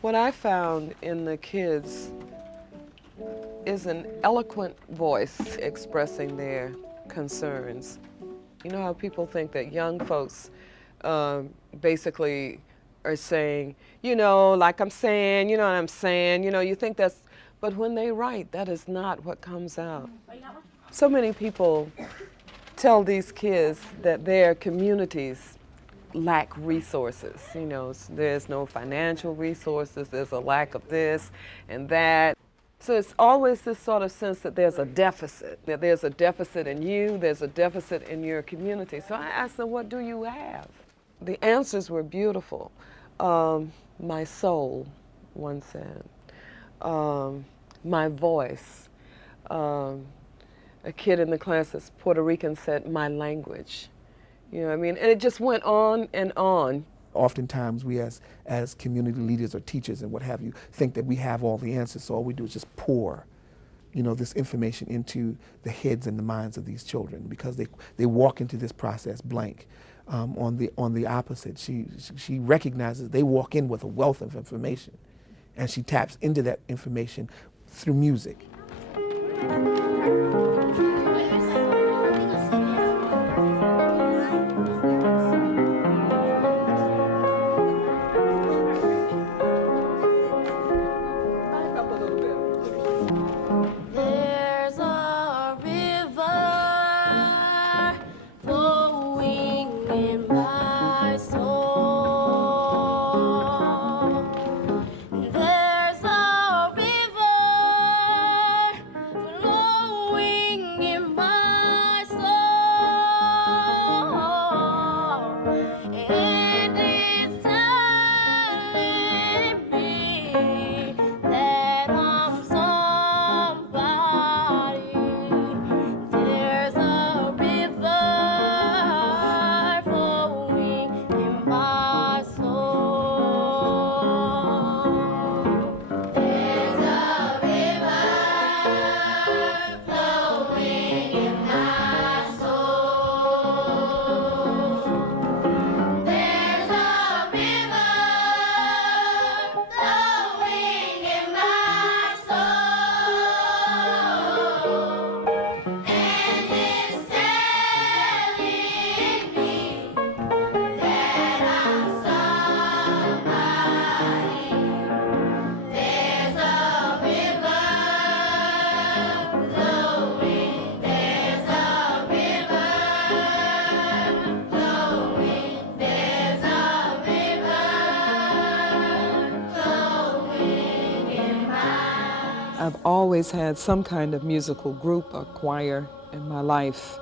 What I found in the kids is an eloquent voice expressing their concerns. You know how people think that young folks basically are saying, like I'm saying, you know what I'm saying, you think that's, but when they write, that is not what comes out. So many people tell these kids that their communities lack resources. There's no financial resources, there's a lack of this and that. So it's always this sort of sense that there's a deficit, that there's a deficit in you, there's a deficit in your community. So I asked them, what do you have? The answers were beautiful. My soul, one said. My voice. A kid in the class that's Puerto Rican said, my language. You know what I mean? And it just went on and on. Oftentimes we as community leaders or teachers and what have you think that we have all the answers, so all we do is just pour this information into the heads and the minds of these children because they walk into this process blank. On the opposite, she recognizes they walk in with a wealth of information and she taps into that information through music. I've always had some kind of musical group or choir in my life.